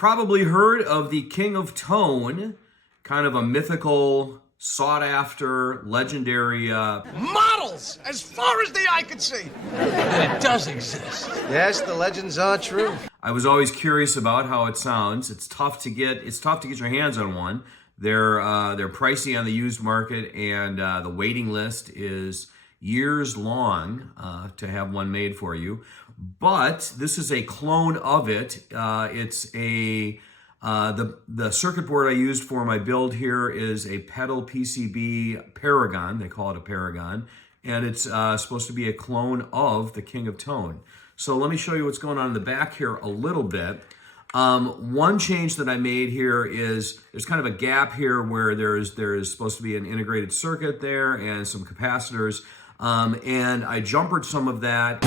probably heard of the King of Tone, kind of a mythical, sought-after, legendary... Models, as far as the eye can see. And it does exist. Yes, the legends are true. I was always curious about how it sounds. It's tough to get your hands on one. They're pricey on the used market, and the waiting list is years long to have one made for you. But this is a clone of it. It's a the circuit board I used for my build here is a PedalPCB Paragon. They call it a Paragon, and it's supposed to be a clone of the King of Tone. So let me show you what's going on in the back here a little bit. One change that I made here is there's kind of a gap here where there's supposed to be an integrated circuit there and some capacitors. And I jumpered some of that.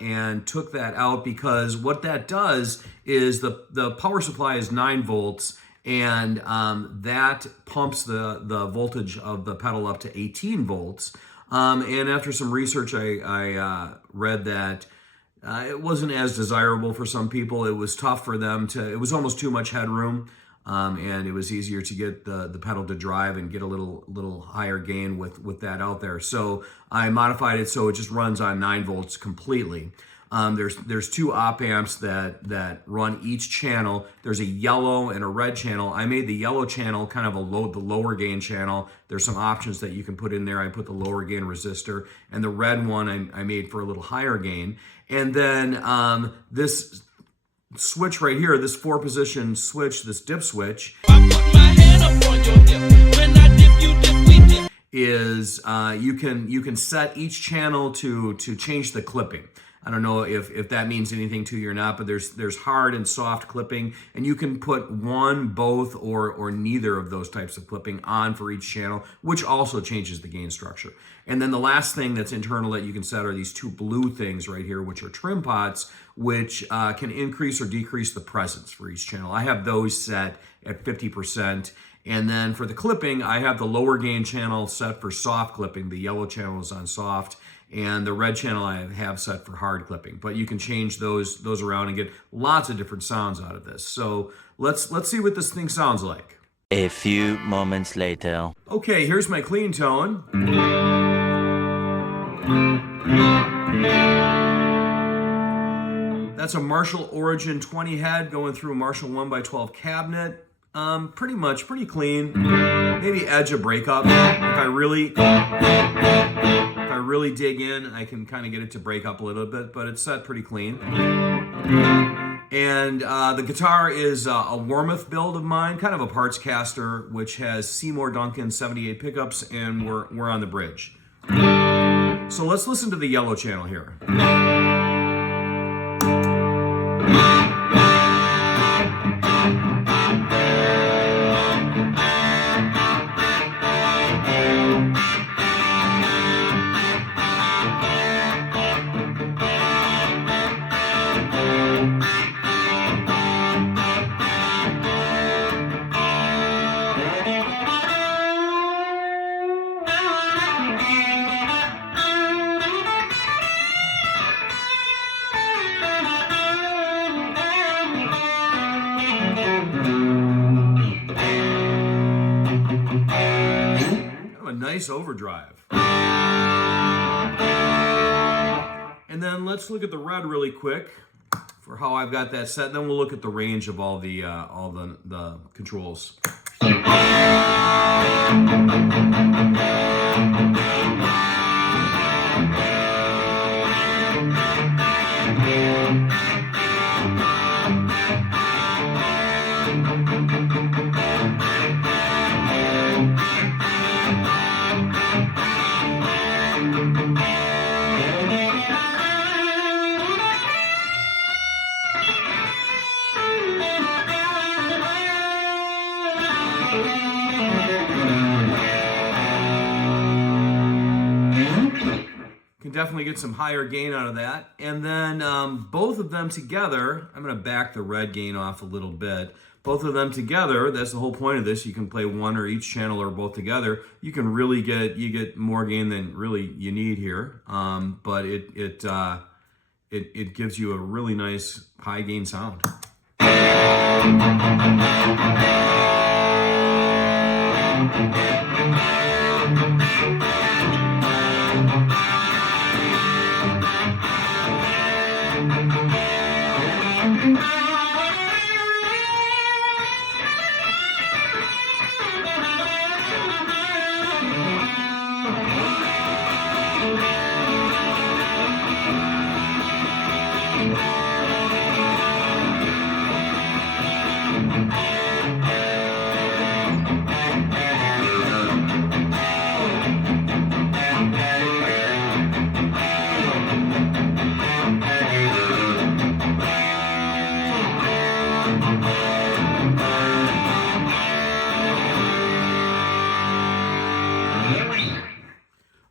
And took that out because what that does is the power supply is 9 volts, and that pumps the voltage of the pedal up to 18 volts. And after some research, I read that it wasn't as desirable for some people. It was tough for them it was almost too much headroom. And it was easier to get the pedal to drive and get a little higher gain with that out there. So I modified it so it just runs on 9 volts completely. There's 2 op amps that run each channel. There's a yellow and a red channel. I made the yellow channel kind of the lower gain channel. There's some options that you can put in there. I put the lower gain resistor, and the red one I made for a little higher gain. And then this switch right here, this 4-position switch, this dip switch, is you can set each channel to change the clipping. I don't know if that means anything to you or not, but there's hard and soft clipping, and you can put one, both, or neither of those types of clipping on for each channel, which also changes the gain structure. And then the last thing that's internal that you can set are these 2 blue things right here, which are trim pots, which can increase or decrease the presence for each channel. I have those set at 50%. And then for the clipping, I have the lower gain channel set for soft clipping. The yellow channel is on soft, and the red channel I have set for hard clipping. But you can change those around and get lots of different sounds out of this. So let's see what this thing sounds like. A few moments later. Okay, here's my clean tone. That's a Marshall Origin 20 head going through a Marshall 1x12 cabinet. Pretty clean. Maybe edge a breakup. If I really dig in, I can kind of get it to break up a little bit, but it's set pretty clean. And the guitar is a Warmoth build of mine, kind of a parts caster, which has Seymour Duncan 78 pickups, and we're on the bridge. So let's listen to the yellow channel here. Nice overdrive. And then let's look at the red really quick for how I've got that set. Then we'll look at the range of all the controls. Can definitely get some higher gain out of that. And then both of them together, I'm going to back the red gain off a little bit. both of them together, that's the whole point of this. You can play one or each channel or both together. You can really get more gain than really you need here. But it gives you a really nice high gain sound.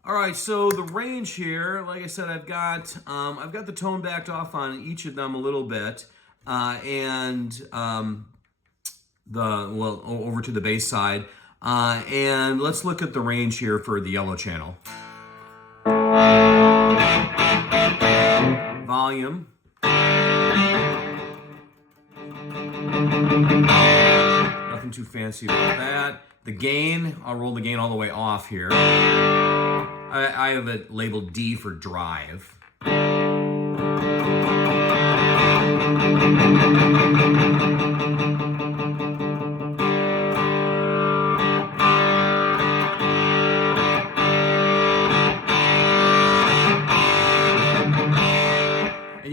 All right, so the range here, like I said, I've got the tone backed off on each of them a little bit, and over to the bass side, and let's look at the range here for the yellow channel. Volume. Nothing too fancy about that. The gain, I'll roll the gain all the way off here. I have it labeled D for drive. And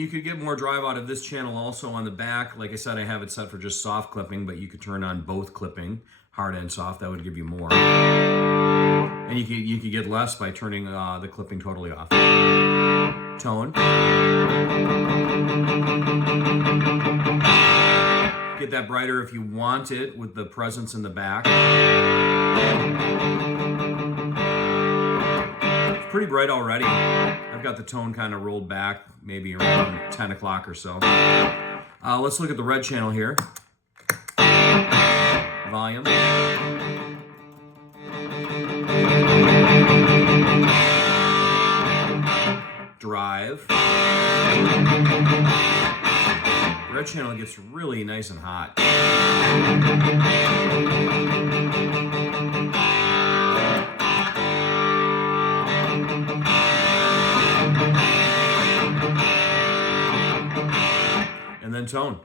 you could get more drive out of this channel also on the back. Like I said, I have it set for just soft clipping, but you could turn on both clipping, hard and soft. That would give you more. And you could get less by turning the clipping totally off. Tone. Get that brighter if you want it with the presence in the back. It's pretty bright already. I've got the tone kind of rolled back, maybe around 10 o'clock or so. Let's look at the red channel here. Volume. Drive. Red channel gets really nice and hot. And then tone.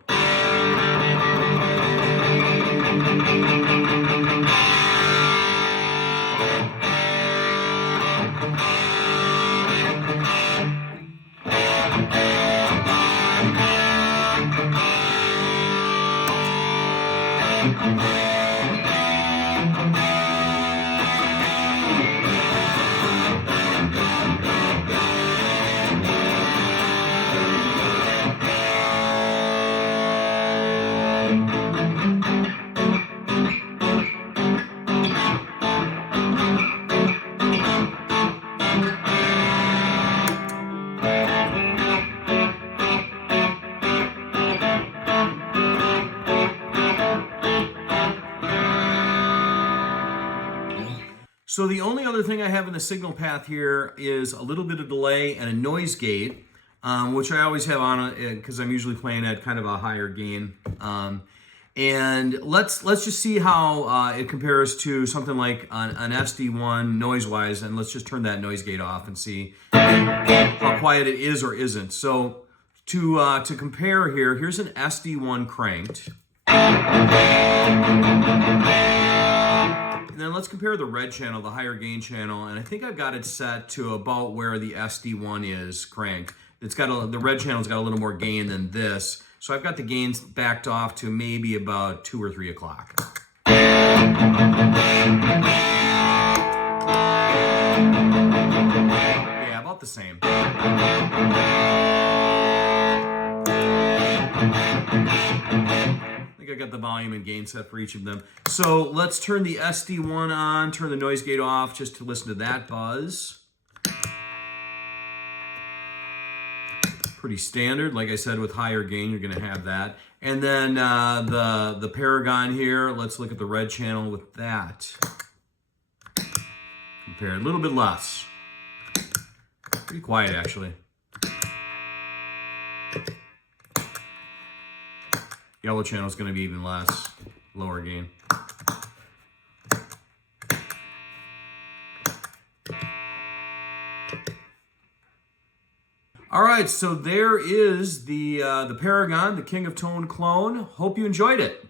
So the only other thing I have in the signal path here is a little bit of delay and a noise gate, which I always have on because I'm usually playing at kind of a higher gain. And let's just see how it compares to something like an SD1 noise-wise, and let's just turn that noise gate off and see how quiet it is or isn't. So to compare here, here's an SD1 cranked. And then let's compare the red channel, the higher gain channel, and I think I've got it set to about where the SD1 is cranked. The red channel's got a little more gain than this, so I've got the gains backed off to maybe about 2 or 3 o'clock. Yeah, about the same. I got the volume and gain set for each of them. So let's turn the SD1 on, turn the noise gate off just to listen to that buzz. Pretty standard. Like I said, with higher gain, you're going to have that. And then the Paragon here, let's look at the red channel with that. Compare a little bit less. Pretty quiet, actually. Yellow channel is going to be even less, lower gain. All right, so there is the Paragon, the King of Tone clone. Hope you enjoyed it.